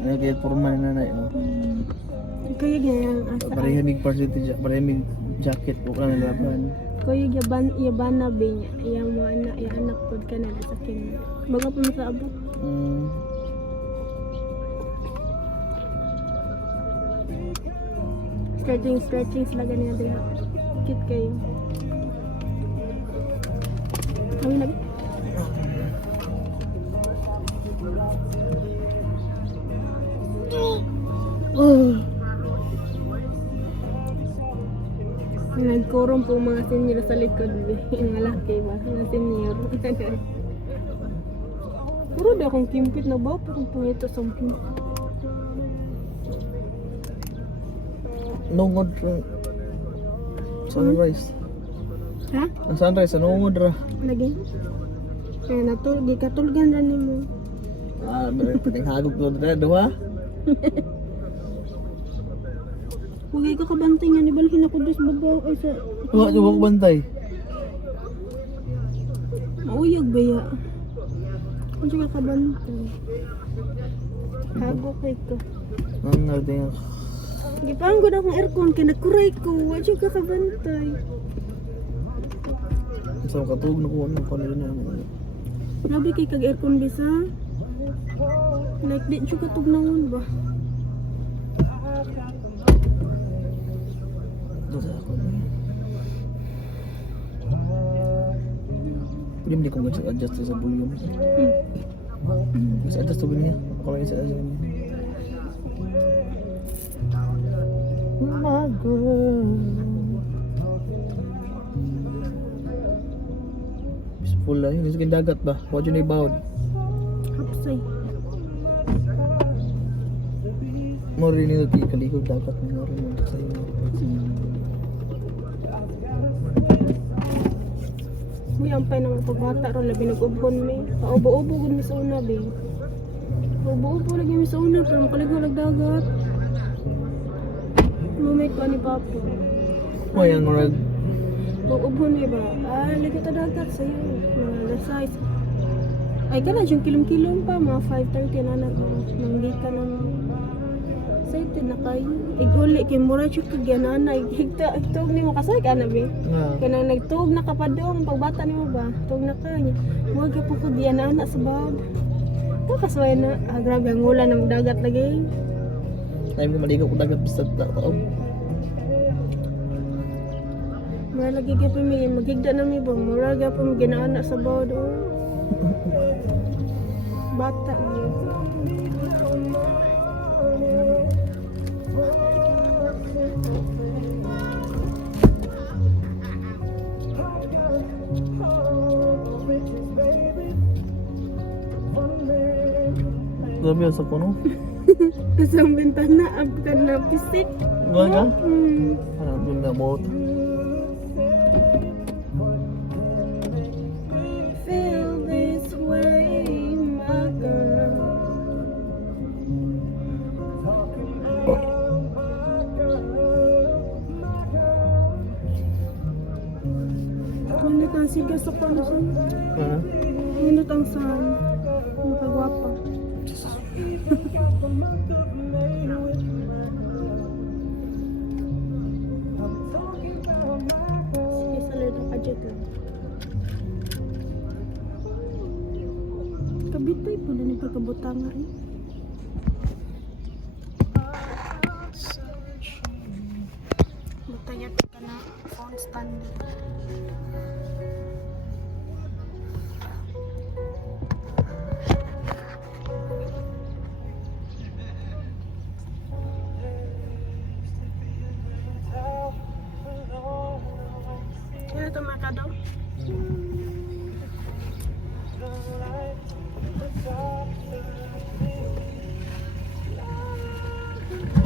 Ano kaya formal na na yun? Kaya ganyan asa. Pareha mig percentage, pareha mig jacket ko ka na laban. Kaya yaban na ba niya. Iya mo anak, iya anak pod ka na sa kin. Baga pa mo sa abot. Stretching sila ganyan diha. Cute kayo. Kami na ba? Nagkurong po mga senior sa likod. Yung malaki ba? Mga senior. Puro di akong kimpit na ba? Parang pangito sa kimpit. Nungod ra. Sunrise. Ha? Ang sunrise, nungod ra. Lagi? Kaya gikatulgan rin mo. Bener penting hagog ko na doha. Huwag ka kabantay nga, nibalhin ako doon sa babaw ay sa... Wa ko bantay. Mauyag ba ya? Kung siya ka kabantay. Hago kay ko. Ang ngading Gipanggod akong aircon, kaya nagkuray ko. Huwag siya ka kabantay. sa katug na ko ano ko na. Nabi kay kag aircon bisa. Like di siya katug naon ba? Dosa ako. Hindi ko mag-adjust sa volume. Bisa adjust to niya. Ako lang isa niya. My girl. Peaceful lang yun. Isa dagat ba? Huwag yun ibawad. Hapsay. Mo rin nito kalikod dagat. Mo rin nito sa inyo. May ampay ng pagbata ron labi nag-ubhon mi. Paubo-ubo gud mi sa una be. Ubo-ubo lagi mi sa una pero makaligo lag dagat. Mumay ko ni Papo. Mo yan murag. Ubhon mi ba? Lagi ta dagat sayo. Mga size. Ay kana yung kilom-kilom pa mga 5:30 na manggikan ng excited na kayo. Iguli kay mura siya kagyanana. Higtog ni mo kasay ka na be. Kaya nagtug na kapadong pagbata nimo ba? Tug na kanya. Huwag ka po kagyanana sa bag. Kasway na grabe ang ulan ng dagat lagi. Time ko maligo ko dagat bisag tao. Mura lagi ka pa mi magigda na mi ba? Mura ka pa ginana sa bawd. Bata niyo. Grabe sa kuno. Sa bintana abkan na pisik. Wala ka? Parang doon na boat. Feel this way, my girl. Hindi kang sigas sa pansin. Ha? Hindi kang saan. Makagwapa. Sige, salad ang budget lang. Kabitay po na ni pagkabutang nga rin. Butayag ka na phone stand. Kaya ito mga kado.